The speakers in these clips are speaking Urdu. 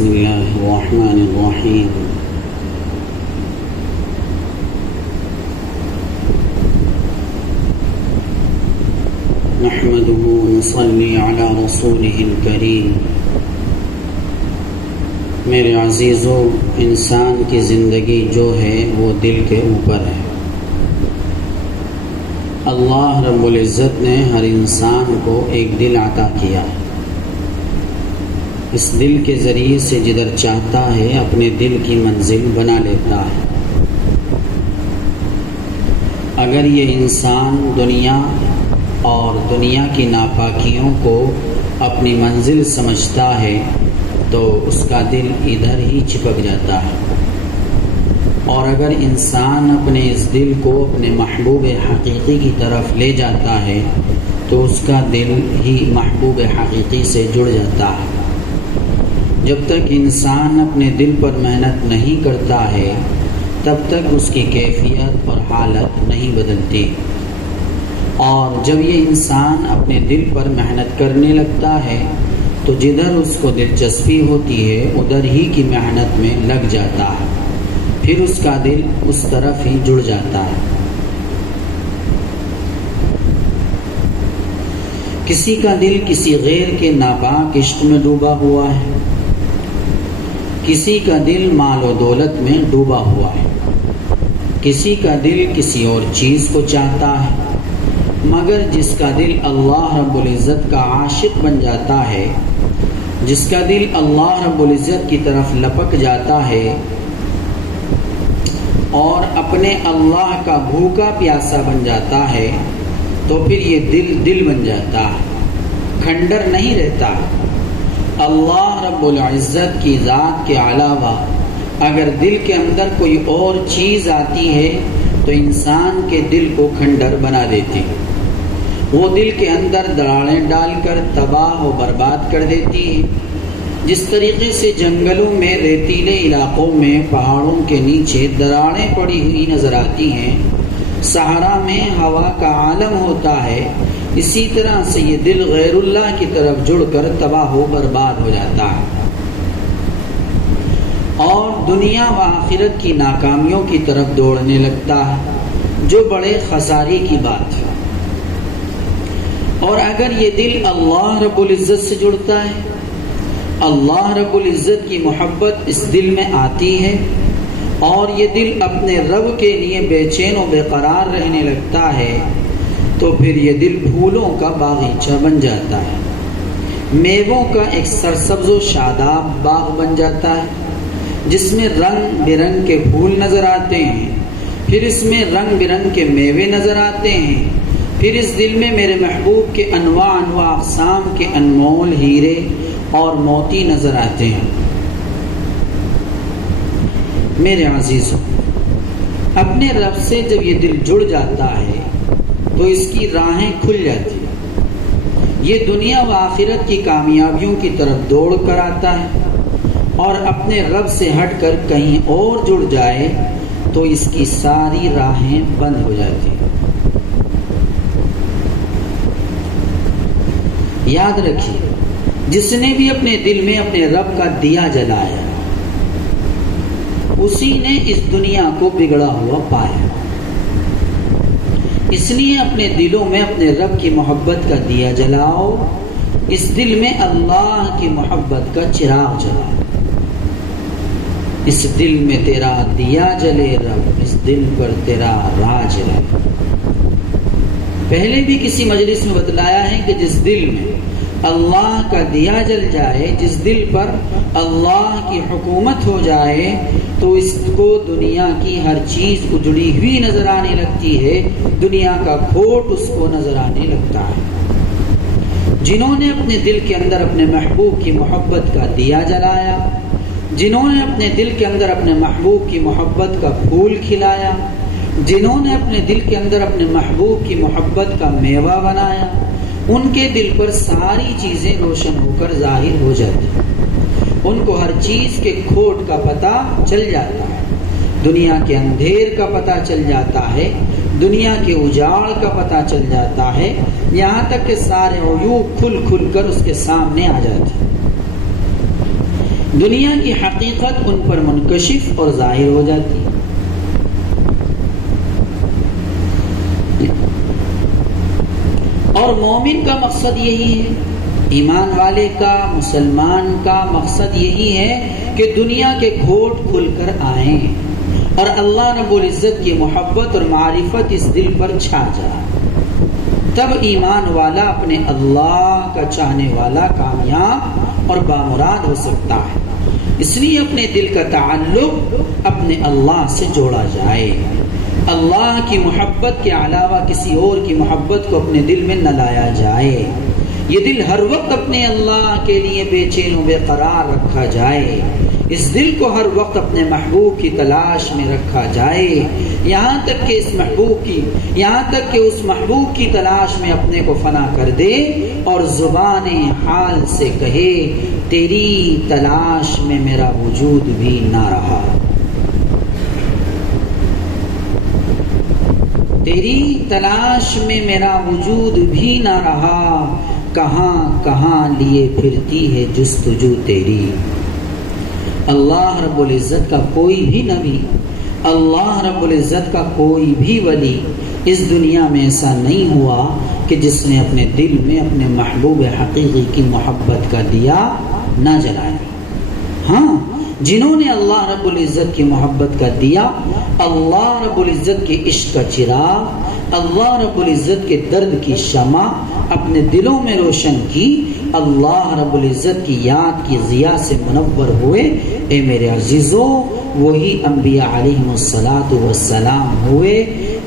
بسم الله الرحمن الرحيم نحمده ونصلي على رسوله الكريم۔ میرے عزیزو، انسان کی زندگی جو ہے وہ دل کے اوپر ہے۔ اللہ رب العزت نے ہر انسان کو ایک دل عطا کیا ہے۔ اس دل کے ذریعے سے جدھر چاہتا ہے اپنے دل کی منزل بنا لیتا ہے۔ اگر یہ انسان دنیا اور دنیا کی ناپاکیوں کو اپنی منزل سمجھتا ہے تو اس کا دل ادھر ہی چپک جاتا ہے، اور اگر انسان اپنے اس دل کو اپنے محبوب حقیقی کی طرف لے جاتا ہے تو اس کا دل ہی محبوب حقیقی سے جڑ جاتا ہے۔ جب تک انسان اپنے دل پر محنت نہیں کرتا ہے تب تک اس کی کیفیت اور حالت نہیں بدلتی، اور جب یہ انسان اپنے دل پر محنت کرنے لگتا ہے تو جدھر اس کو دلچسپی ہوتی ہے ادھر ہی کی محنت میں لگ جاتا ہے، پھر اس کا دل اس طرف ہی جڑ جاتا ہے۔ کسی کا دل کسی غیر کے ناپاک عشق میں ڈوبا ہوا ہے، کسی کا دل مال و دولت میں ڈوبا ہوا ہے، کسی کا دل کسی اور چیز کو چاہتا ہے، مگر جس کا دل اللہ رب العزت کا عاشق بن جاتا ہے، جس کا دل اللہ رب العزت کی طرف لپک جاتا ہے اور اپنے اللہ کا بھوکا پیاسا بن جاتا ہے، تو پھر یہ دل بن جاتا ہے، کھنڈر نہیں رہتا۔ اللہ رب العزت کی ذات کے علاوہ اگر دل کے اندر کوئی اور چیز آتی ہے تو انسان کے دل کو کھنڈر بنا دیتی ہے، وہ دل کے اندر دراڑیں ڈال کر تباہ و برباد کر دیتی ہے۔ جس طریقے سے جنگلوں میں، ریتیلے علاقوں میں، پہاڑوں کے نیچے دراڑیں پڑی ہوئی نظر آتی ہیں، صحرا میں ہوا کا عالم ہوتا ہے، اسی طرح سے یہ دل غیر اللہ کی طرف جڑ کر تباہ و برباد ہو جاتا ہے، اور دنیا و آخرت کی ناکامیوں کی طرف دوڑنے لگتا ہے، جو بڑے خسارے کی بات ہے۔ اور اگر یہ دل اللہ رب العزت سے جڑتا ہے، اللہ رب العزت کی محبت اس دل میں آتی ہے، اور یہ دل اپنے رب کے لیے بے چین و بے قرار رہنے لگتا ہے، تو پھر یہ دل پھولوں کا باغیچہ بن جاتا ہے، میووں کا ایک سرسبز و شاداب باغ بن جاتا ہے، جس میں رنگ برنگ کے پھول نظر آتے ہیں، پھر اس میں رنگ برنگ کے میوے نظر آتے ہیں، پھر اس دل میں میرے محبوب کے انواع اقسام کے انمول ہیرے اور موتی نظر آتے ہیں۔ میرے عزیزو، اپنے رب سے جب یہ دل جڑ جاتا ہے تو اس کی راہیں کھل جاتی ہیں، یہ دنیا و آخرت کی کامیابیوں کی طرف دوڑ کر آتا ہے، اور اپنے رب سے ہٹ کر کہیں اور جڑ جائے تو اس کی ساری راہیں بند ہو جاتی ہیں۔ یاد رکھیے، جس نے بھی اپنے دل میں اپنے رب کا دیا جلایا اسی نے اس دنیا کو بگڑا ہوا پایا۔ اس لیے اپنے دلوں میں اپنے رب کی محبت کا دیا جلاؤ، اس دل میں اللہ کی محبت کا چراغ جلاؤ۔ اس دل میں تیرا دیا جلے رب، اس دل پر تیرا راج رہے۔ پہلے بھی کسی مجلس میں بتلایا ہے کہ جس دل میں اللہ کا دیا جل جائے، جس دل پر اللہ کی حکومت ہو جائے، تو اس کو دنیا کی ہر چیز اجڑی ہوئی نظر آنے لگتی ہے، دنیا کا کھوٹ اس کو نظر آنے لگتا ہے۔ جنہوں نے اپنے دل کے اندر اپنے محبوب کی محبت کا دیا جلایا، جنہوں نے اپنے دل کے اندر اپنے محبوب کی محبت کا پھول کھلایا، جنہوں نے اپنے دل کے اندر اپنے محبوب کی محبت کا میوہ بنایا، ان کے دل پر ساری چیزیں روشن ہو کر ظاہر ہو جاتی ہیں، ان کو ہر چیز کے کھوٹ کا پتہ چل جاتا ہے، دنیا کے اندھیر کا پتہ چل جاتا ہے، دنیا کے اجاڑ کا پتہ چل جاتا ہے، یہاں تک کہ سارے عیوب کھل کھل کر اس کے سامنے آ جاتے ہیں۔ دنیا کی حقیقت ان پر منکشف اور ظاہر ہو جاتی ہے۔ اور مومن کا مقصد یہی ہے، ایمان والے کا، مسلمان کا مقصد یہی ہے کہ دنیا کے گھوٹ کھل کر آئیں اور اللہ رب العزت کی محبت اور معرفت اس دل پر چھا جائے، تب ایمان والا اپنے اللہ کا چاہنے والا کامیاب اور بامراد ہو سکتا ہے۔ اس لیے اپنے دل کا تعلق اپنے اللہ سے جوڑا جائے، اللہ کی محبت کے علاوہ کسی اور کی محبت کو اپنے دل میں نہ لایا جائے۔ یہ دل ہر وقت اپنے اللہ کے لیے بے چین و بے قرار رکھا جائے، اس دل کو ہر وقت اپنے محبوب کی تلاش میں رکھا جائے، یہاں تک کہ اس محبوب کی تلاش میں اپنے کو فنا کر دے اور زبان حال سے کہے تیری تلاش میں میرا وجود بھی نہ رہا، تیری تلاش میں میرا وجود بھی نہ رہا، کہاں کہاں لیے پھرتی ہے جستجو تیری۔ اللہ رب العزت کا کوئی بھی نبی، اللہ رب العزت کا کوئی بھی ولی اس دنیا میں ایسا نہیں ہوا کہ جس نے اپنے دل میں اپنے محبوب حقیقی کی محبت کا دیا نہ جلایا۔ ہاں، جنہوں نے اللہ رب العزت کی محبت کا دیا، اللہ رب العزت کے عشق کا چراغ، اللہ رب العزت کے درد کی شمع اپنے دلوں میں روشن کی، اللہ رب العزت کی یاد کی ضیاء سے منور ہوئے، اے میرے عزیزو، وہی انبیاء علیہم الصلاۃ والسلام ہوئے،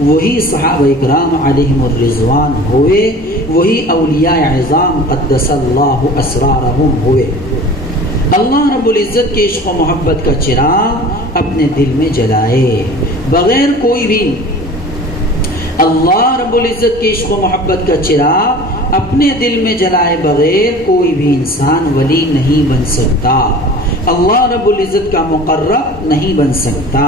وہی صحابہ اکرام علیہم الرضوان ہوئے، وہی اولیاء اعظام قدس اللہ اسرارہم ہوئے۔ اللہ رب العزت کے عشق و محبت کا چراغ اپنے دل میں جلائے، بغیر کوئی بھی اللہ رب العزت کے عشق و محبت کا چراغ اپنے دل میں جلائے بغیر کوئی بھی انسان ولی نہیں بن سکتا، اللہ رب العزت کا مقرب نہیں بن سکتا،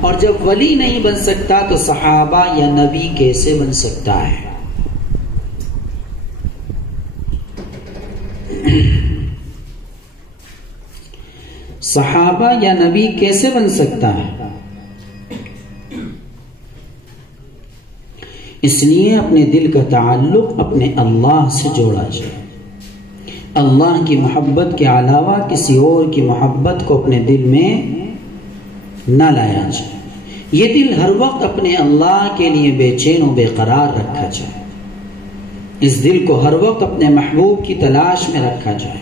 اور جب ولی نہیں بن سکتا تو صحابہ یا نبی کیسے بن سکتا ہے؟ صحابہ یا نبی کیسے بن سکتا ہے؟ اس لیے اپنے دل کا تعلق اپنے اللہ سے جوڑا جائے، اللہ کی محبت کے علاوہ کسی اور کی محبت کو اپنے دل میں نہ لایا جائے، یہ دل ہر وقت اپنے اللہ کے لیے بے چین و بے قرار رکھا جائے، اس دل کو ہر وقت اپنے محبوب کی تلاش میں رکھا جائے،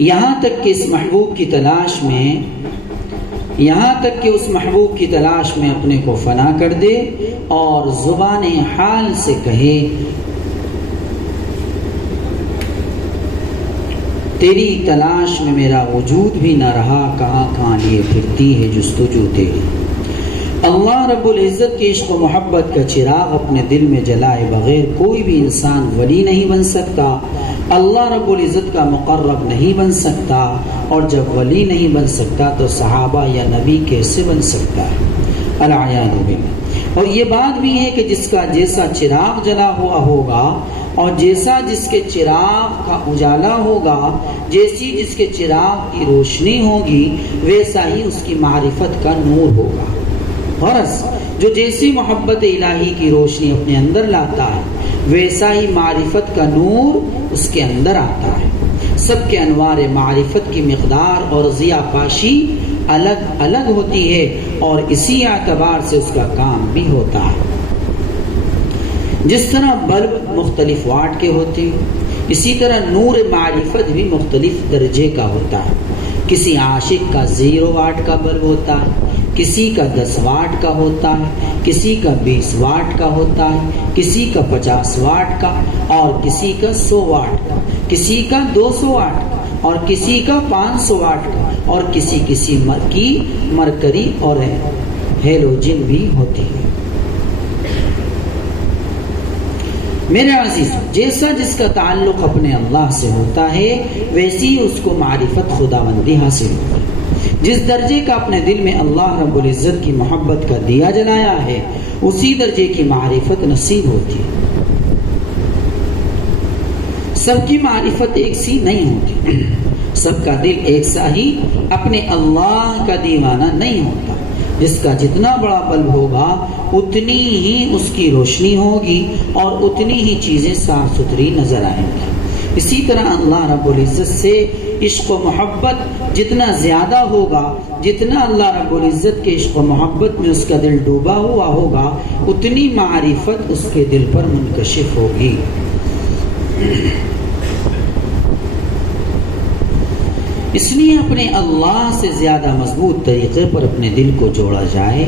یہاں تک کہ اس محبوب کی تلاش میں اپنے کو فنا کر دے اور زبان حال سے کہے تیری تلاش میں میرا وجود بھی نہ رہا، کہاں کہاں لیے پھرتی ہے جستجو تیری۔ اللہ رب العزت کے عشق و محبت کا چراغ اپنے دل میں جلائے بغیر کوئی بھی انسان ولی نہیں بن سکتا، اللہ رب العزت کا مقرب نہیں بن سکتا، اور جب ولی نہیں بن سکتا تو صحابہ یا نبی کیسے بن سکتا ہے؟ العیاذ باللہ۔ اور یہ بات بھی ہے کہ جس کا جیسا چراغ جلا ہوا ہوگا اور جیسا جس کے چراغ کا اجالا ہوگا، جیسی جس کے چراغ کی روشنی ہوگی، ویسا ہی اس کی معرفت کا نور ہوگا۔ غرض جو جیسی محبت الہی کی روشنی اپنے اندر لاتا ہے، ویسا ہی معرفت کا نور اس کے اندر آتا ہے۔ سب کے انوار معرفت کی مقدار اور ضیاء پاشی الگ الگ ہوتی ہے، اور اسی اعتبار سے اس کا کام بھی ہوتا ہے۔ جس طرح بلب مختلف واٹ کے ہوتے ہیں، اسی طرح نور معرفت بھی مختلف درجے کا ہوتا ہے۔ کسی عاشق کا 0 واٹ کا بلب ہوتا ہے، کسی کا 10 واٹ کا ہوتا ہے، کسی کا 20 واٹ کا ہوتا ہے، کسی کا 50 واٹ کا، اور کسی کا 100 واٹ کا، کسی کا 200 واٹ کا، اور کسی کا 500 واٹ کا، اور کسی کی مرکری اور ہیلوجن بھی ہوتی ہے۔ میرے عزیز، جیسا جس کا تعلق اپنے اللہ سے ہوتا ہے، ویسی اس کو معرفت خداوندی حاصل ہوتی ہے۔ جس درجے کا اپنے دل میں اللہ رب العزت کی محبت کا دیا جلایا ہے، اسی درجے کی معرفت نصیب ہوتی ہے۔ سب کی معرفت ایک سی نہیں ہوتی، سب کا دل ایک سا ہی اپنے اللہ کا دیوانہ نہیں ہوتا. جس کا جتنا بڑا بلب ہوگا اتنی ہی اس کی روشنی ہوگی اور اتنی ہی چیزیں صاف ستھری نظر آئیں گی. اسی طرح اللہ رب العزت سے عشق و محبت جتنا زیادہ ہوگا، جتنا اللہ رب العزت کے عشق و محبت میں اس کا دل ڈوبا ہوا ہوگا، اتنی معرفت اس کے دل پر منکشف ہوگی. اس لیے اپنے اللہ سے زیادہ مضبوط طریقے پر اپنے دل کو جوڑا جائے،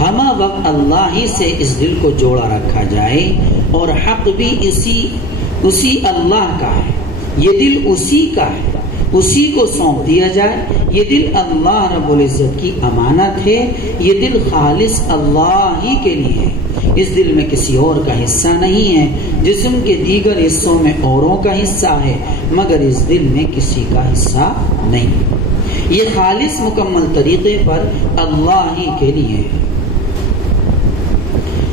ہمہ وقت اللہ ہی سے اس دل کو جوڑا رکھا جائے، اور حق بھی اسی اللہ کا ہے، یہ دل اسی کا ہے، اسی کو سونپ دیا جائے. یہ دل اللہ رب العزت کی امانت ہے، یہ دل خالص اللہ ہی کے لیے ہے. اس دل میں کسی اور کا حصہ نہیں ہے. جسم کے دیگر حصوں میں اوروں کا حصہ ہے، مگر اس دل میں کسی کا حصہ نہیں. یہ خالص مکمل طریقے پر اللہ ہی کے لیے ہے.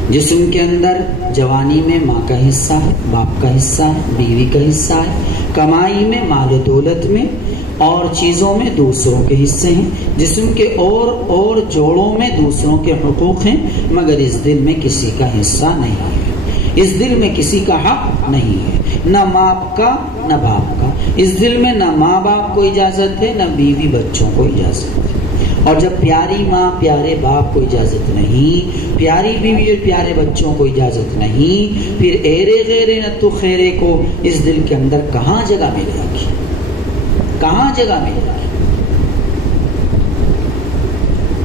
جسم کے اندر جوانی میں ماں کا حصہ ہے، باپ کا حصہ ہے، بیوی کا حصہ ہے. کمائی میں، مال و دولت میں اور چیزوں میں دوسروں کے حصے ہیں. جسم کے اور جوڑوں میں دوسروں کے حقوق ہیں، مگر اس دل میں کسی کا حصہ نہیں ہے. اس دل میں کسی کا حق نہیں ہے، نہ ماں کا نہ باپ کا. اس دل میں نہ ماں باپ کو اجازت ہے، نہ بیوی بچوں کو اجازت ہے. اور جب پیاری ماں پیارے باپ کو اجازت نہیں، پیاری بیوی اور پیارے بچوں کو اجازت نہیں، پھر ایرے غیرے نہ تو خیرے کو اس دل کے اندر کہاں جگہ ملے گی؟ کہاں جگہ ملے گی؟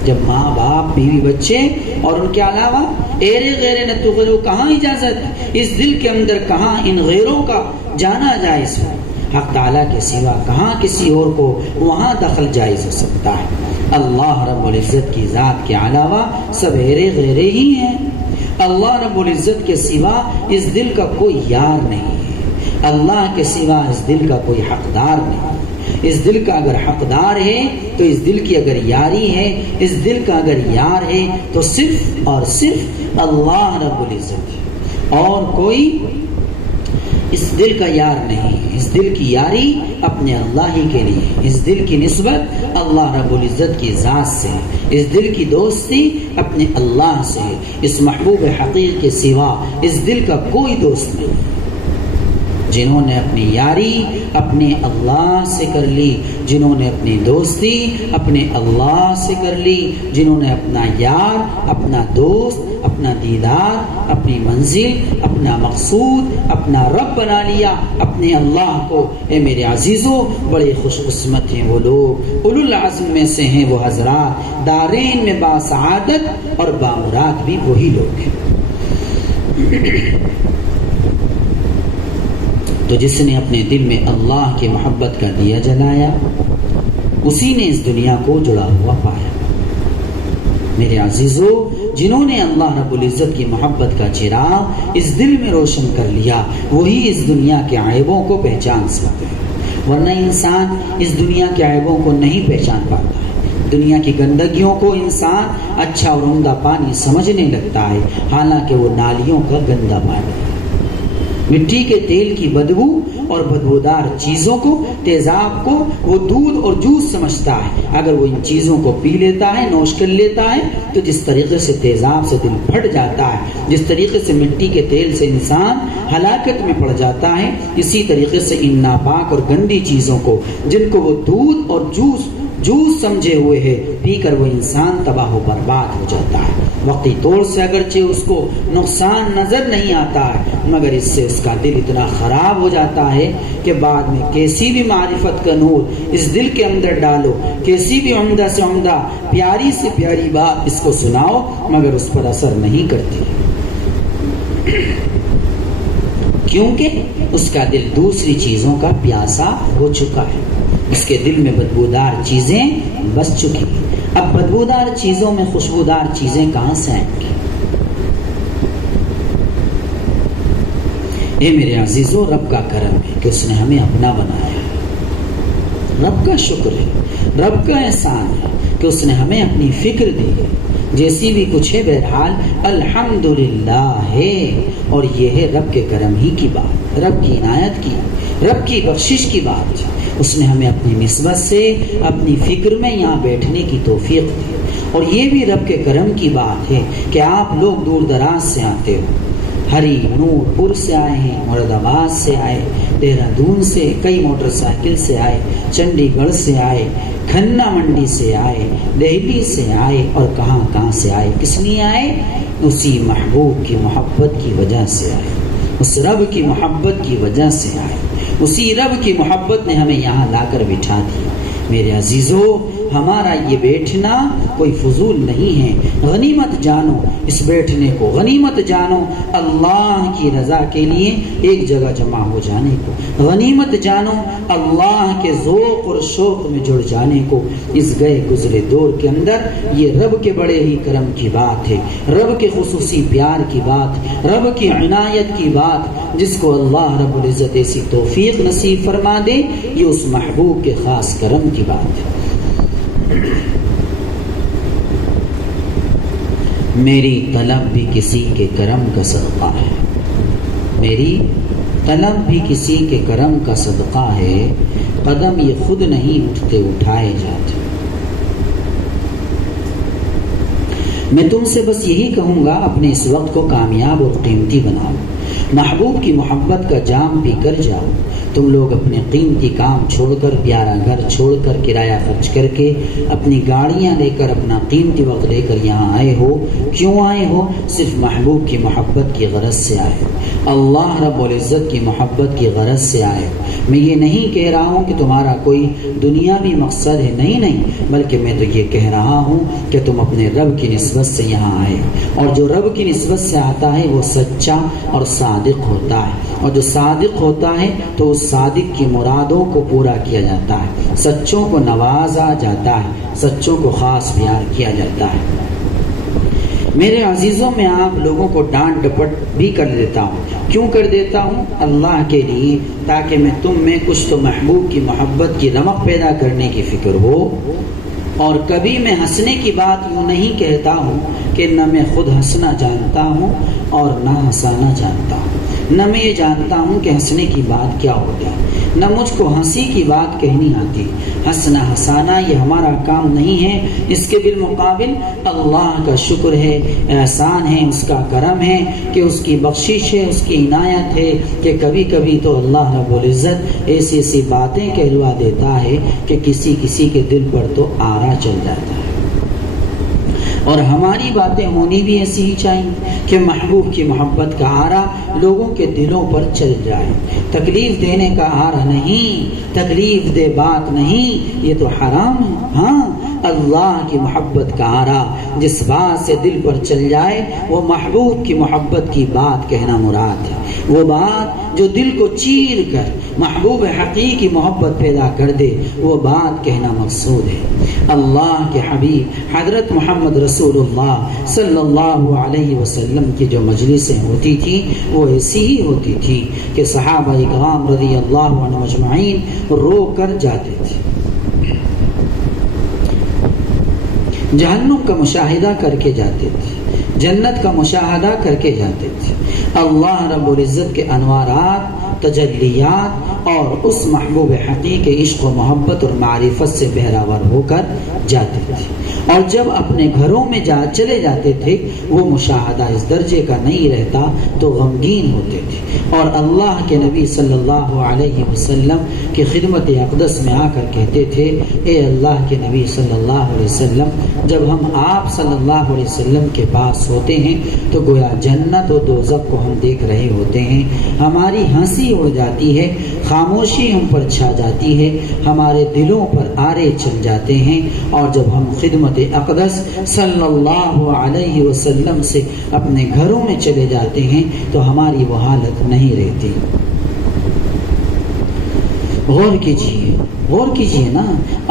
جب ماں باپ بیوی بچے اور ان کے علاوہ ایرے غیرے نہ تو خیرے کو کہاں اجازت ہے؟ اس دل کے اندر کہاں ان غیروں کا جانا جائز ہے؟ حق تعالیٰ کے سوا کہاں کسی اور کو وہاں دخل جائز ہو سکتا ہے؟ اللہ رب العزت کی ذات کے علاوہ سب ایرے غیرے ہی ہیں. اللہ رب العزت کے سوا اس دل کا کوئی یار نہیں ہے. اللہ کے سوا اس دل کا کوئی حقدار نہیں. اس دل کا اگر حقدار ہے تو اس دل کی اگر یاری ہے، اس دل کا اگر یار ہے تو صرف اور صرف اللہ رب العزت ہے، اور کوئی اس دل کا یار نہیں. اس دل کی یاری اپنے اللہ ہی کے لیے، اس دل کی نسبت اللہ رب العزت کی ذات سے، اس دل کی دوستی اپنے اللہ سے. اس محبوب حقیق کے سوا اس دل کا کوئی دوست نہیں. جنہوں نے اپنی یاری اپنے اللہ سے کر لی، جنہوں نے اپنی دوستی اپنے اللہ سے کر لی، جنہوں نے اپنا یار، اپنا دوست، اپنا دیدار، اپنی منزل، اپنا مقصود، اپنا رب بنا لیا اپنے اللہ کو. اے میرے عزیزوں، بڑے خوش قسمت ہیں وہ لوگ، اولو العزم میں سے ہیں وہ حضرات، دارین میں باسعادت اور بامراد بھی وہی لوگ ہیں. تو جس نے اپنے دل میں اللہ کی محبت کا دیا جلایا، اسی نے اس دنیا کو جڑا ہوا پایا. میرے عزیزو، جنہوں نے اللہ رب العزت کی محبت کا چراغ اس دل میں روشن کر لیا، وہی اس دنیا کے عیبوں کو پہچان سکتے ہیں، ورنہ انسان اس دنیا کے عیبوں کو نہیں پہچان پاتا ہے. دنیا کی گندگیوں کو انسان اچھا اور عمدہ پانی سمجھنے لگتا ہے، حالانکہ وہ نالیوں کا گندا پانی ہے. مٹی کے تیل کی بدبو اور بدبودار چیزوں کو، تیزاب کو وہ دودھ اور جوس سمجھتا ہے. اگر وہ ان چیزوں کو پی لیتا ہے، نوش کر لیتا ہے، تو جس طریقے سے تیزاب سے دل پھٹ جاتا ہے، جس طریقے سے مٹی کے تیل سے انسان ہلاکت میں پڑ جاتا ہے، اسی طریقے سے ان ناپاک اور گندی چیزوں کو، جن کو وہ دودھ اور جوس سمجھے ہوئے ہے، پی کر وہ انسان تباہ و برباد ہو جاتا ہے. وقتی طور سے اگرچہ اس کو نقصان نظر نہیں آتا ہے، مگر اس سے اس کا دل اتنا خراب ہو جاتا ہے کہ بعد میں کیسی بھی معرفت کا نور اس دل کے اندر ڈالو، کیسی بھی عمدہ سے عمدہ پیاری سے پیاری بات اس کو سناؤ، مگر اس پر اثر نہیں کرتی، کیونکہ اس کا دل دوسری چیزوں کا پیاسا ہو چکا ہے. اس کے دل میں بدبودار چیزیں بس چکی. اب بدبودار چیزوں میں خوشبودار چیزیں کہاں سے آئیں گی؟ اے میرے عزیزو، رب کا کرم ہے کہ اس نے ہمیں اپنا بنایا ہے. رب کا شکر ہے، رب کا احسان ہے کہ اس نے ہمیں اپنی فکر دی ہے. جیسی بھی کچھ ہے، بہرحال الحمدللہ ہے، اور یہ ہے رب کے کرم ہی کی بات، رب کی عنایت کی، رب کی بخشش کی بات. اس نے ہمیں اپنی نسبت سے اپنی فکر میں یہاں بیٹھنے کی توفیق دی، اور یہ بھی رب کے کرم کی بات ہے کہ آپ لوگ دور دراز سے آتے ہو، ہری نور پور سے آئے ہیں، مراد آباد سے آئے، دہرادون سے، کئی موٹر سائیکل سے آئے، چنڈی گڑھ سے آئے، کھنہ منڈی سے آئے، دہلی سے آئے، اور کہاں کہاں سے آئے۔ کس لیے آئے؟ اسی محبوب کی محبت کی وجہ سے آئے، اس رب کی محبت کی وجہ سے آئے، اسی رب کی محبت نے ہمیں یہاں لا کر بٹھا دیا۔ میرے عزیزو، ہمارا یہ بیٹھنا کوئی فضول نہیں ہے، غنیمت جانو اس بیٹھنے کو، غنیمت جانو اللہ کی رضا کے لیے ایک جگہ جمع ہو جانے کو، غنیمت جانو اللہ کے ذوق اور شوق میں جڑ جانے کو۔ اس گئے گزرے دور کے اندر یہ رب کے بڑے ہی کرم کی بات ہے، رب کے خصوصی پیار کی بات، رب کی عنایت کی بات، جس کو اللہ رب العزت ایسی توفیق نصیب فرما دے، یہ اس محبوب کے خاص کرم کی بات ہے۔ میری طلب بھی کسی کے کرم کا صدقہ ہے، میری طلب بھی کسی کے کرم کا صدقہ ہے، قدم یہ خود نہیں اٹھتے اٹھائے جاتے۔ میں تم سے بس یہی کہوں گا، اپنے اس وقت کو کامیاب اور قیمتی بناؤ، محبوب کی محبت کا جام پی کر جاؤ۔ تم لوگ اپنے قیمتی کام چھوڑ کر، پیارا گھر چھوڑ کر، کرایہ خرچ کر کے، اپنی گاڑیاں لے کر، اپنا قیمتی وقت لے کر یہاں آئے ہو۔ کیوں آئے ہو؟ صرف محبوب کی محبت کی غرض سے آئے، اللہ رب العزت کی محبت کی غرض سے آئے۔ میں یہ نہیں کہہ رہا ہوں کہ تمہارا کوئی دنیاوی مقصد ہے، نہیں، بلکہ میں تو یہ کہہ رہا ہوں کہ تم اپنے رب کی نسبت سے یہاں آئے، اور جو رب کی نسبت سے آتا ہے وہ سچا اور صادق ہوتا ہے، اور جو صادق ہوتا ہے تو اس صادق کی مرادوں کو پورا کیا جاتا ہے، سچوں کو نوازا جاتا ہے، سچوں کو خاص پیار کیا جاتا ہے۔ میرے عزیزوں، میں آپ لوگوں کو ڈانٹ ڈپٹ بھی کر دیتا ہوں۔ کیوں کر دیتا ہوں؟ اللہ کے لیے، تاکہ میں تم میں کچھ تو محبوب کی محبت کی رمق پیدا کرنے کی فکر ہو۔ اور کبھی میں ہنسنے کی بات یوں نہیں کہتا ہوں کہ نہ میں خود ہنسنا جانتا ہوں اور نہ ہنسانا جانتا ہوں، نہ میں یہ جانتا ہوں کہ ہنسنے کی بات کیا ہوتی، نہ مجھ کو ہنسی کی بات کہنی آتی۔ ہنسنا ہنسانا یہ ہمارا کام نہیں ہے، اس کے بالمقابل اللہ کا شکر ہے، احسان ہے، اس کا کرم ہے کہ اس کی بخشش ہے، اس کی عنایت ہے کہ کبھی کبھی تو اللہ رب العزت ایسی ایسی باتیں کہلوا دیتا ہے کہ کسی کسی کے دل پر تو آرا چل جاتا ہے۔ اور ہماری باتیں ہونی بھی ایسی ہی چاہیے کہ محبوب کی محبت کا آرا لوگوں کے دلوں پر چل جائے۔ تکلیف دینے کا آرا نہیں، تکلیف دہ بات نہیں، یہ تو حرام ہے۔ ہاں، اللہ کی محبت کا آرا جس بات سے دل پر چل جائے وہ محبوب کی محبت کی بات کہنا مراد ہے، وہ بات جو دل کو چیر کر محبوب حقیقی محبت پیدا کر دے، وہ بات کہنا مقصود ہے۔ اللہ کے حبیب حضرت محمد رسول اللہ صلی اللہ علیہ وسلم کی جو مجلسیں ہوتی تھی وہ ایسی ہی ہوتی تھی کہ صحابہ کرام رضی اللہ عنہ مجمعین رو کر جاتے تھے، جہنم کا مشاہدہ کر کے جاتے تھے، جنت کا مشاہدہ کر کے جاتے تھے، اللہ رب العزت کے انوارات، تجلیات اور اس محبوب حقیقی عشق و محبت اور معرفت سے بہراور ہو کر جاتے تھے۔ اور جب اپنے گھروں میں چلے جاتے تھے وہ مشاہدہ اس درجے کا نہیں رہتا تو غمگین ہوتے تھے، اور اللہ کے نبی صلی اللہ علیہ وسلم کی خدمت اقدس میں آ کر کہتے تھے، اے اللہ کے نبی صلی اللہ علیہ وسلم، جب ہم آپ صلی اللہ علیہ وسلم کے پاس ہوتے ہیں تو گویا جنت و دوزخ کو ہم دیکھ رہے ہوتے ہیں، ہماری ہنسی اڑ جاتی ہے، خاموشی ہم پر چھا جاتی ہے، ہمارے دلوں پر آرے چل جاتے ہیں، اور جب ہم خدمت اقدس صلی اللہ علیہ وسلم سے اپنے گھروں میں چلے جاتے ہیں تو ہماری وہ حالت نہیں رہتی۔ غور کیجئے نا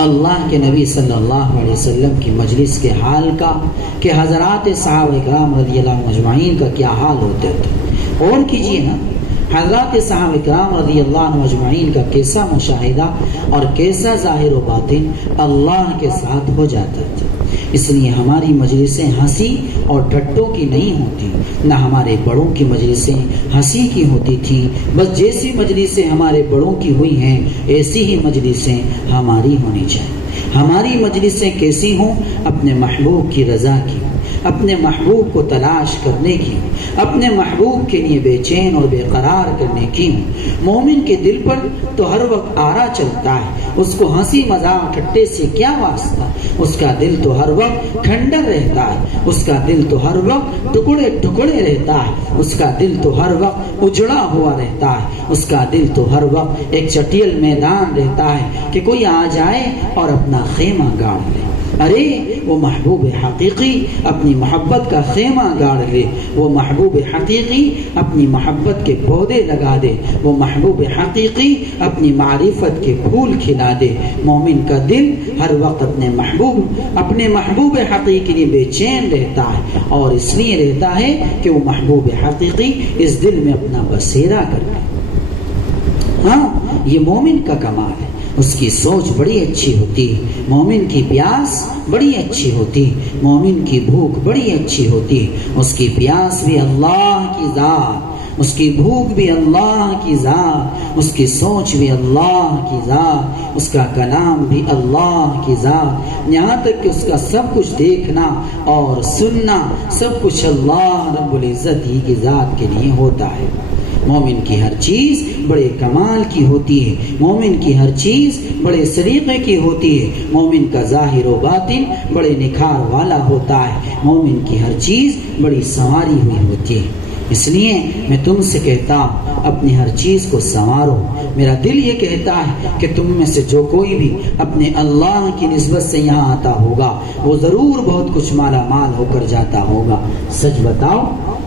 اللہ کے نبی صلی اللہ علیہ وسلم کی مجلس کے حال کا، کہ حضرات صحابہ کرام رضی اللہ عنہ مجمعین کا کیا حال ہوتے تھے۔ غور کیجئے نا حضرات صحابہ کرام رضی اللہ عنہ مجمعین کا کیسا مشاہدہ اور کیسا ظاہر و باطن اللہ کے ساتھ ہو جاتا تھا۔ اس لیے ہماری مجلسیں ہنسی اور ٹھٹوں کی نہیں ہوتی، نہ ہمارے بڑوں کی مجلسیں ہنسی کی ہوتی تھی۔ بس جیسی مجلسیں ہمارے بڑوں کی ہوئی ہیں ایسی ہی مجلسیں ہماری ہونی چاہیے۔ ہماری مجلسیں کیسی ہوں؟ اپنے محبوب کی رضا کی، اپنے محبوب کو تلاش کرنے کی، اپنے محبوب کے لیے بے چین اور بے قرار کرنے کی ہوں۔ مومن کے دل پر تو ہر وقت آرا چلتا ہے، اس کو ہنسی مذاق ٹھٹے سے کیا واسطہ؟ اس کا دل تو ہر وقت کھنڈر رہتا ہے، اس کا دل تو ہر وقت ٹکڑے ٹکڑے رہتا ہے، اس کا دل تو ہر وقت اجڑا ہوا رہتا ہے، اس کا دل تو ہر وقت ایک چٹیل میدان رہتا ہے کہ کوئی آ جائے اور اپنا خیمہ گاڑ لے۔ ارے وہ محبوب حقیقی اپنی محبت کا خیمہ گاڑ لے، وہ محبوب حقیقی اپنی محبت کے پودے لگا دے، وہ محبوب حقیقی اپنی معرفت کے پھول کھلا دے۔ مومن کا دل ہر وقت اپنے محبوب حقیقی لیے بے چین رہتا ہے، اور اس لیے رہتا ہے کہ وہ محبوب حقیقی اس دل میں اپنا بسیرا کرے۔ ہاں، یہ مومن کا کمال ہے، اس کی سوچ بڑی اچھی ہوتی، مومن کی پیاس بڑی اچھی ہوتی، مومن کی بھوک بڑی اچھی ہوتی، اس کی پیاس بھی اللہ کی ذات، اس کی بھوک بھی اللہ کی ذات، اس کی سوچ بھی اللہ کی ذات، اس کا کلام بھی اللہ کی ذات، یہاں تک کہ اس کا سب کچھ دیکھنا اور سننا سب کچھ اللہ رب العزت ہی کی ذات کے لیے ہوتا ہے۔ مومن کی ہر چیز بڑے کمال کی ہوتی ہے، مومن کی ہر چیز بڑے سلیقے کی ہوتی ہے، مومن کا ظاہر و باطن بڑے نکھار والا ہوتا ہے، مومن کی ہر چیز بڑی سنواری ہوئی ہوتی ہے۔ اس لیے میں تم سے کہتا ہوں اپنی ہر چیز کو سنوارو۔ میرا دل یہ کہتا ہے کہ تم میں سے جو کوئی بھی اپنے اللہ کی نسبت سے یہاں آتا ہوگا وہ ضرور بہت کچھ مالا مال ہو کر جاتا ہوگا۔ سچ بتاؤ،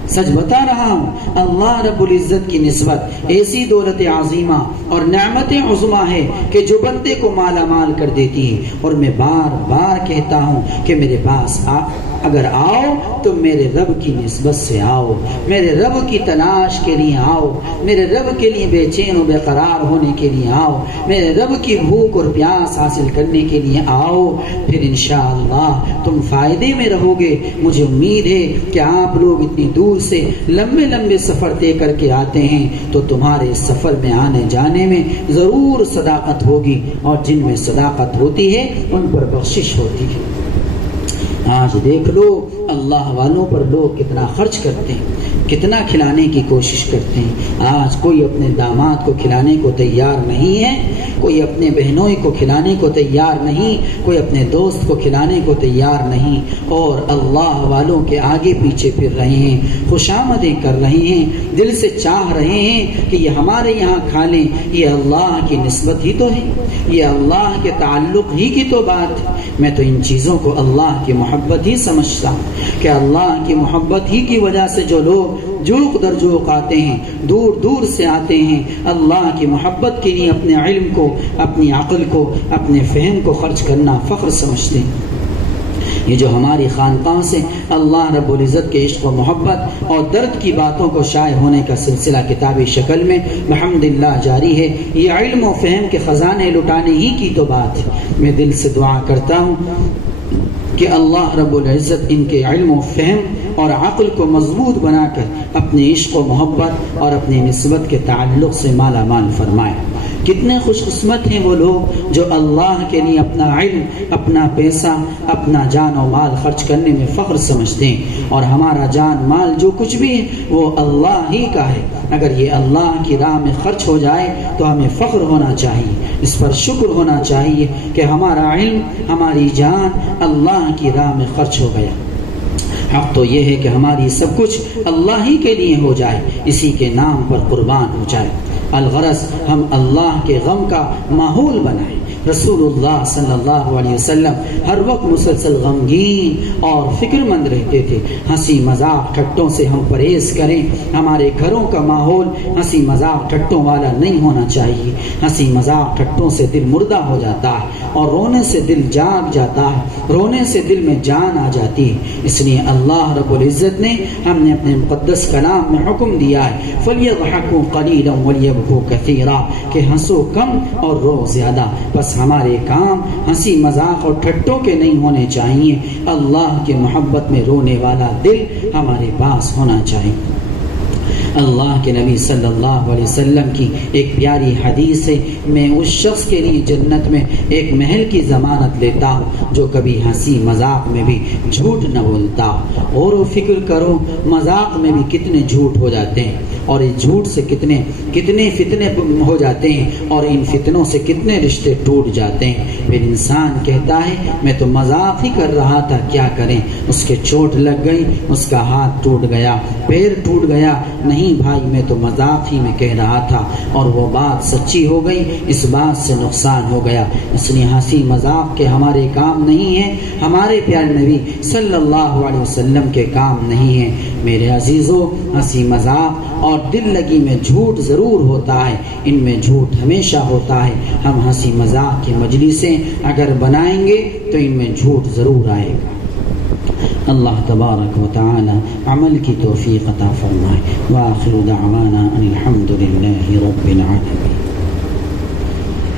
سچ بتا رہا ہوں، اللہ رب العزت کی نسبت ایسی دولت عظیمہ اور نعمت عظمیٰ ہے کہ جو بندے کو مالا مال کر دیتی ہے۔ اور میں بار بار کہتا ہوں کہ میرے پاس اگر آؤ تو میرے رب کی نسبت سے آؤ، میرے رب کی تلاش کے لیے آؤ، میرے رب کے لیے بے چین و بے قرار ہونے کے لیے آؤ، میرے رب کی بھوک اور پیاس حاصل کرنے کے لیے آؤ، پھر انشاءاللہ تم فائدے میں رہو گے۔ مجھے امید ہے کہ آپ لوگ اتنی دور سے لمبے لمبے سفر طے کر کے آتے ہیں تو تمہارے سفر میں آنے جانے میں ضرور صداقت ہوگی، اور جن میں صداقت ہوتی ہے ان پر بخشش ہوتی ہے۔ آج دیکھ لو اللہ والوں پر لوگ کتنا خرچ کرتے ہیں، کتنا کھلانے کی کوشش کرتے ہیں۔ آج کوئی اپنے داماد کو کھلانے کو تیار نہیں ہے، کوئی اپنے بہنوئی کو کھلانے کو تیار نہیں، کوئی اپنے دوست کو کھلانے کو تیار نہیں، اور اللہ والوں کے آگے پیچھے پھر رہے ہیں، خوشامدیں کر رہے ہیں، دل سے چاہ رہے ہیں کہ یہ ہمارے یہاں کھا لیں۔ یہ اللہ کی نسبت ہی تو ہے، یہ اللہ کے تعلق ہی کی تو بات ہے۔ میں تو ان چیزوں کو اللہ کی محبت ہی سمجھتا ہوں کہ اللہ کی محبت ہی کی وجہ سے جو لوگ جوق در جوق آتے ہیں، دور دور سے آتے ہیں، اللہ کی محبت کے لیے اپنے علم کو، اپنی عقل کو، اپنے فہم کو خرچ کرنا فخر سمجھتے ہیں۔ یہ جو ہماری خانقاہ سے اللہ رب العزت کے عشق و محبت اور درد کی باتوں کو شائع ہونے کا سلسلہ کتابی شکل میں بحمداللہ جاری ہے، یہ علم و فہم کے خزانے لٹانے ہی کی تو بات ہے۔ میں دل سے دعا کرتا ہوں کہ اللہ رب العزت ان کے علم و فہم اور عقل کو مضبوط بنا کر اپنے عشق و محبت اور اپنی نسبت کے تعلق سے مالا مال فرمائے۔ کتنے خوش قسمت ہیں وہ لوگ جو اللہ کے لیے اپنا علم، اپنا پیسہ، اپنا جان و مال خرچ کرنے میں فخر سمجھتے ہیں، اور ہمارا جان مال جو کچھ بھی ہے وہ اللہ ہی کا ہے۔ اگر یہ اللہ کی راہ میں خرچ ہو جائے تو ہمیں فخر ہونا چاہیے، اس پر شکر ہونا چاہیے کہ ہمارا علم، ہماری جان اللہ کی راہ میں خرچ ہو گیا۔ حق تو یہ ہے کہ ہماری سب کچھ اللہ ہی کے لیے ہو جائے، اسی کے نام پر قربان ہو جائے۔ الغرض ہم اللہ کے غم کا ماحول بنائیں۔ رسول اللہ صلی اللہ علیہ وسلم ہر وقت مسلسل غمگین اور فکر مند رہتے تھے۔ ہنسی مذاق ٹھٹوں سے ہم پرہیز کریں، ہمارے گھروں کا ماحول ہنسی مذاق ٹھٹوں والا نہیں ہونا چاہیے۔ ہنسی مذاق ٹھٹوں سے دل مردہ ہو جاتا ہے، اور رونے سے دل جاگ جاتا ہے، رونے سے دل میں جان آ جاتی ہے۔ اس لیے اللہ رب العزت نے ہم نے اپنے مقدس کلام میں حکم دیا ہے، فَلْيَضْحَكُوا قَلِيلًا وَلْيَبْكُوا وَابْكُوا كَثِيرًا کہ ہنسو کم اور رو زیادہ. بس ہمارے کام ہنسی مذاق اور ٹھٹوں کے نہیں ہونے چاہیے. اللہ کی محبت میں رونے والا دل ہمارے پاس ہونا چاہیے. اللہ کے نبی صلی اللہ علیہ وسلم کی ایک پیاری حدیث ہے، میں اس شخص کے لیے جنت میں ایک محل کی ضمانت لیتا ہوں جو کبھی ہنسی مذاق میں بھی جھوٹ نہ بولتا. اور وہ فکر کرو مذاق میں بھی کتنے جھوٹ ہو جاتے ہیں، اور اس جھوٹ سے کتنے فتنے ہو جاتے ہیں، اور ان فتنوں سے کتنے رشتے ٹوٹ جاتے ہیں. پھر انسان کہتا ہے میں تو مذاق ہی کر رہا تھا، کیا کریں. اس کے چوٹ لگ گئی، اس کا ہاتھ ٹوٹ گیا، پیر ٹوٹ گیا. نہیں بھائی میں تو مذاق ہی میں کہہ رہا تھا، اور وہ بات سچی ہو گئی، اس بات سے نقصان ہو گیا. اس لیے ہنسی مذاق کے ہمارے کام نہیں ہیں، ہمارے پیارے نبی صلی اللہ علیہ وسلم کے کام نہیں ہیں. میرے عزیزو، ہنسی مذاق اور دل لگی میں جھوٹ ضرور ہوتا ہے، ان میں جھوٹ ہمیشہ ہوتا ہے. ہم ہنسی مذاق کی مجلسیں اگر بنائیں گے تو ان میں جھوٹ ضرور آئے گا. اللہ تبارک و تعالی عمل کی توفیق عطا فرمائے. وآخر دعوانا ان الحمد للہ رب العالمین.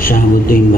شہاب الدین